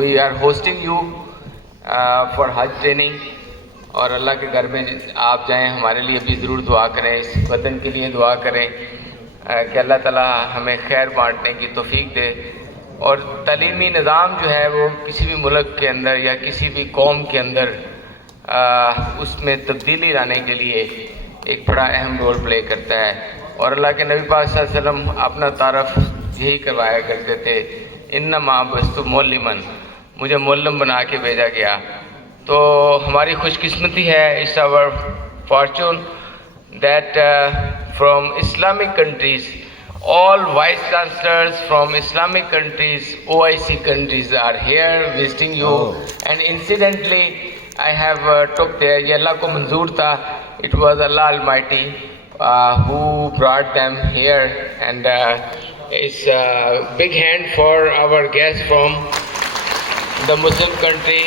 we are hosting you for Hajj training. और अल्लाह के घर में आप जाएं, हमारे लिए भी ज़रूर दुआ करें, इस वतन के लिए दुआ करें कि अल्लाह ताला हमें खैर बांटने की तौफीक दे। और तालीमी निज़ाम जो है वो किसी भी मुल्क के अंदर या किसी भी कौम के अंदर उसमें तब्दीली लाने के लिए एक बड़ा अहम रोल प्ले करता है। और अल्लाह के नबी पाक सल्लल्लाहु अलैहि वसल्लम अपना तारफ़ यही करवाया करते थे, इन्नमा बस्तु मुअल्लिमन, मुझे मुअल्लिम बना के भेजा गया। तो हमारी खुशकिस्मती है, it's our fortune that from Islamic countries, all vice chancellors from Islamic countries, OIC countries are here visiting you. And incidentally I have took there, ये अल्लाह को मंजूर था, it was Allah Almighty who brought them here. And it's a big hand for our guests from the Muslim country.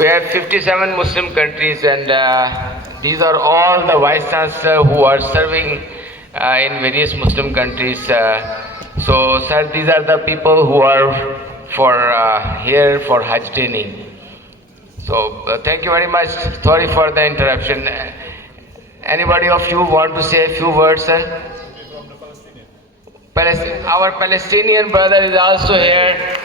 We have 57 Muslim countries, and these are all the vice chancellors who are serving in various Muslim countries. So sir, these are the people who are for here for Hajj training. So thank you very much. Sorry for the interruption. Anybody of you want to say a few words, sir? Our Palestinian brother is also here.